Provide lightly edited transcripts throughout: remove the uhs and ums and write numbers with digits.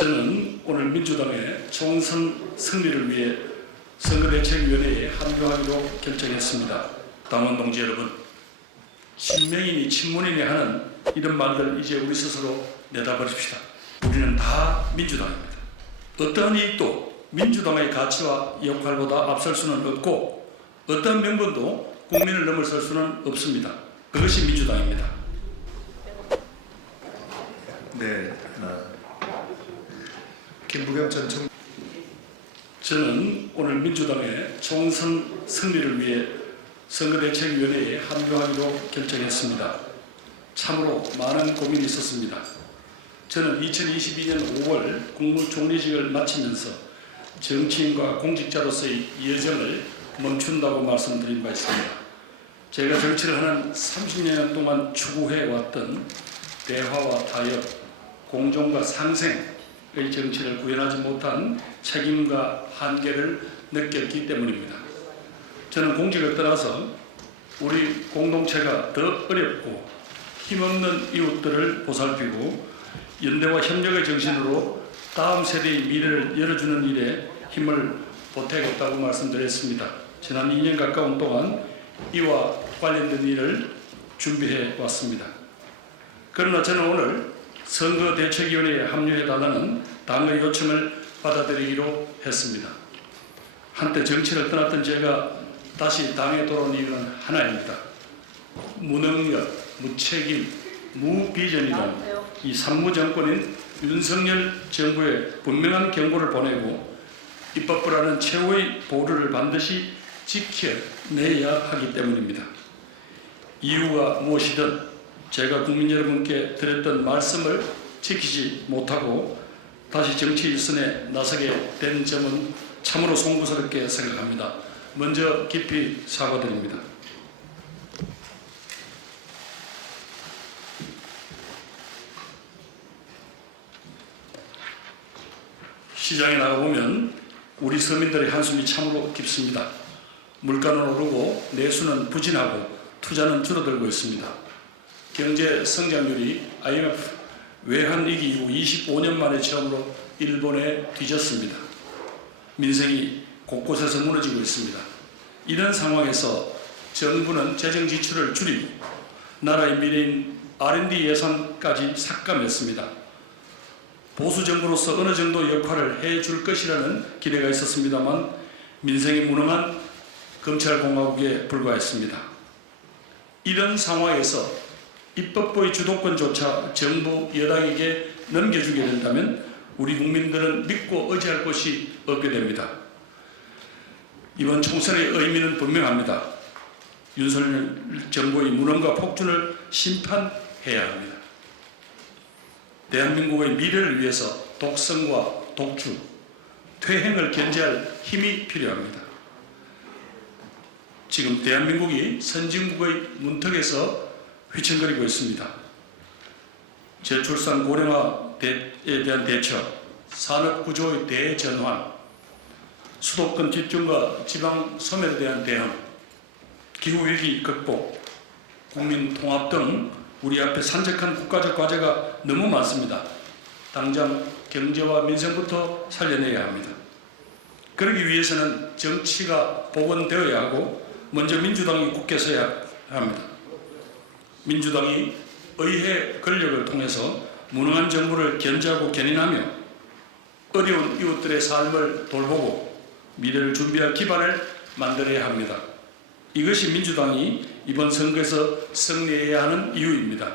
저는 오늘 민주당의 총선 승리를 위해 선거대책위원회에 합류하기로 결정했습니다. 당원 동지 여러분, 친명이니 친문이니 하는 이런 말들 이제 우리 스스로 내다버립시다. 우리는 다 민주당입니다. 어떠한 이익도 민주당의 가치와 역할보다 앞설 수는 없고 어떤 명분도 국민을 넘어설 수는 없습니다. 그것이 민주당입니다. 네, 김부겸 전 청. 저는 오늘 민주당의 총선 승리를 위해 선거대책위원회에 합류하기로 결정했습니다. 참으로 많은 고민이 있었습니다. 저는 2022년 5월 국무총리직을 마치면서 정치인과 공직자로서의 여정을 멈춘다고 말씀드린 바 있습니다. 제가 정치를 하는 30년 동안 추구해왔던 대화와 타협, 공존과 상생의 정치를 구현하지 못한 책임과 한계를 느꼈기 때문입니다. 저는 공직을 떠나서 우리 공동체가 더 어렵고 힘없는 이웃들을 보살피고 연대와 협력의 정신으로 다음 세대의 미래를 열어주는 일에 힘을 보태겠다고 말씀드렸습니다. 지난 2년 가까운 동안 이와 관련된 일을 준비해 왔습니다. 그러나 저는 오늘 선거대책위원회에 합류해달라는 당의 요청을 받아들이기로 했습니다. 한때 정치를 떠났던 제가 다시 당에 돌아온 이유는 하나입니다. 무능력, 무책임, 무비전이란 이 산무정권인 윤석열 정부에 분명한 경고를 보내고 입법부라는 최후의 보루를 반드시 지켜내야 하기 때문입니다. 이유가 무엇이든 제가 국민 여러분께 드렸던 말씀을 지키지 못하고 다시 정치 일선에 나서게 된 점은 참으로 송구스럽게 생각합니다. 먼저 깊이 사과드립니다. 시장에 나가보면 우리 서민들의 한숨이 참으로 깊습니다. 물가는 오르고 내수는 부진하고 투자는 줄어들고 있습니다. 경제 성장률이 IMF 외환위기 이후 25년 만에 처음으로 일본에 뒤졌습니다. 민생이 곳곳에서 무너지고 있습니다. 이런 상황에서 정부는 재정 지출을 줄이고 나라의 미래인 R&D 예산까지 삭감했습니다. 보수 정부로서 어느 정도 역할을 해줄 것이라는 기대가 있었습니다만 민생이 무능한 검찰공화국에 불과했습니다. 이런 상황에서 입법부의 주도권조차 정부 여당에게 넘겨주게 된다면 우리 국민들은 믿고 의지할 곳이 없게 됩니다. 이번 총선의 의미는 분명합니다. 윤석열 정부의 무능과 폭주를 심판해야 합니다. 대한민국의 미래를 위해서 독성과 독주, 퇴행을 견제할 힘이 필요합니다. 지금 대한민국이 선진국의 문턱에서 휘청거리고 있습니다. 저출산 고령화에 대한 대처, 산업구조의 대전환, 수도권 집중과 지방 소멸에 대한 대응, 기후위기 극복, 국민 통합 등 우리 앞에 산적한 국가적 과제가 너무 많습니다. 당장 경제와 민생부터 살려내야 합니다. 그러기 위해서는 정치가 복원되어야 하고 먼저 민주당이 굳게 서야 합니다. 민주당이 의회 권력을 통해서 무능한 정부를 견제하고 견인하며 어려운 이웃들의 삶을 돌보고 미래를 준비할 기반을 만들어야 합니다. 이것이 민주당이 이번 선거에서 승리해야 하는 이유입니다.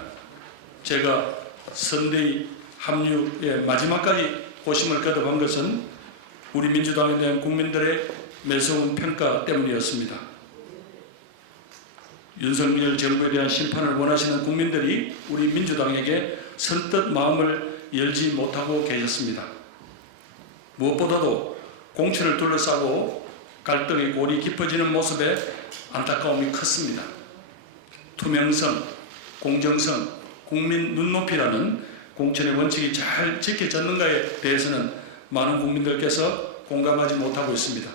제가 선대위 합류의 마지막까지 고심을 거듭한 것은 우리 민주당에 대한 국민들의 매서운 평가 때문이었습니다. 윤석열 정부에 대한 심판을 원하시는 국민들이 우리 민주당에게 선뜻 마음을 열지 못하고 계셨습니다. 무엇보다도 공천을 둘러싸고 갈등의 골이 깊어지는 모습에 안타까움이 컸습니다. 투명성, 공정성, 국민 눈높이라는 공천의 원칙이 잘 지켜졌는가에 대해서는 많은 국민들께서 공감하지 못하고 있습니다.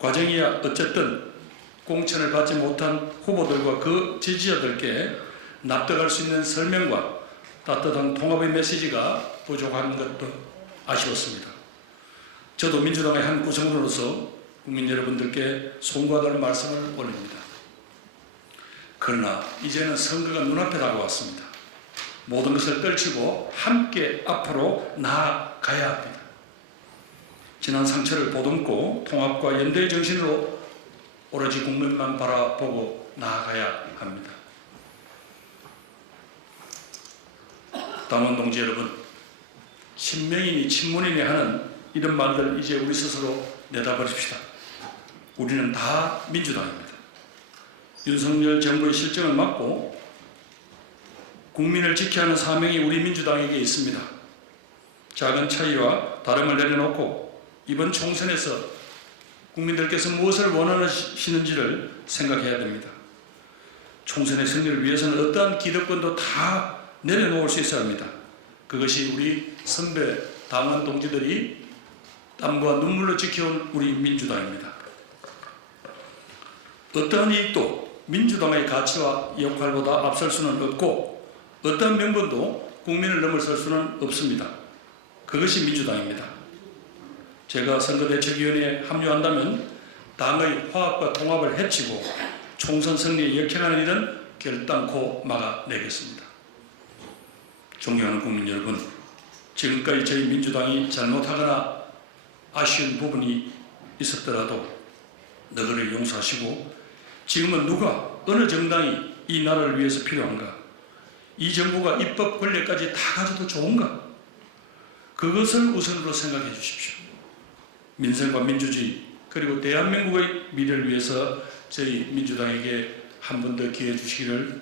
과정이야 어쨌든 공천을 받지 못한 후보들과 그 지지자들께 납득할 수 있는 설명과 따뜻한 통합의 메시지가 부족한 것도 아쉬웠습니다. 저도 민주당의 한 구성원으로서 국민 여러분들께 송구하다는 말씀을 올립니다. 그러나 이제는 선거가 눈앞에 다가왔습니다. 모든 것을 떨치고 함께 앞으로 나아가야 합니다. 지난 상처를 보듬고 통합과 연대의 정신으로 오로지 국민만 바라보고 나아가야 합니다. 당원 동지 여러분, 친명이니 친문이니 하는 이런 말들 이제 우리 스스로 내다버립시다. 우리는 다 민주당입니다. 윤석열 정부의 실정을 막고 국민을 지켜야 하는 사명이 우리 민주당에게 있습니다. 작은 차이와 다름을 내려놓고 이번 총선에서 국민들께서 무엇을 원하시는지를 생각해야 됩니다. 총선의 승리를 위해서는 어떠한 기득권도 다 내려놓을 수 있어야 합니다. 그것이 우리 선배 당원 동지들이 땀과 눈물로 지켜온 우리 민주당입니다. 어떠한 이익도 민주당의 가치와 역할보다 앞설 수는 없고 어떠한 명분도 국민을 넘어설 수는 없습니다. 그것이 민주당입니다. 제가 선거대책위원회에 합류한다면 당의 화합과 통합을 해치고 총선 승리에 역행하는 일은 결단코 막아내겠습니다. 존경하는 국민 여러분, 지금까지 저희 민주당이 잘못하거나 아쉬운 부분이 있었더라도 너그를 용서하시고 지금은 누가 어느 정당이 이 나라를 위해서 필요한가? 이 정부가 입법 권력까지 다 가져도 좋은가? 그것을 우선으로 생각해 주십시오. 민생과 민주주의 그리고 대한민국의 미래를 위해서 저희 민주당에게 한 번 더 기회 주시기를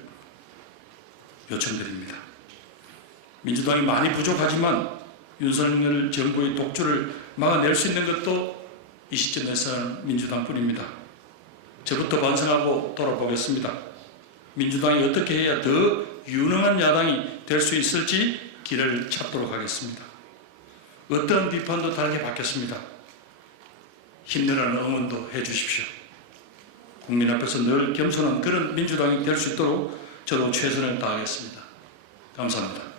요청드립니다. 민주당이 많이 부족하지만 윤석열 정부의 독주를 막아낼 수 있는 것도 이 시점에서는 민주당뿐입니다. 저부터 반성하고 돌아보겠습니다. 민주당이 어떻게 해야 더 유능한 야당이 될 수 있을지 길을 찾도록 하겠습니다. 어떠한 비판도 달게 받겠습니다. 힘내라는 응원도 해주십시오. 국민 앞에서 늘 겸손한 그런 민주당이 될 수 있도록 저도 최선을 다하겠습니다. 감사합니다.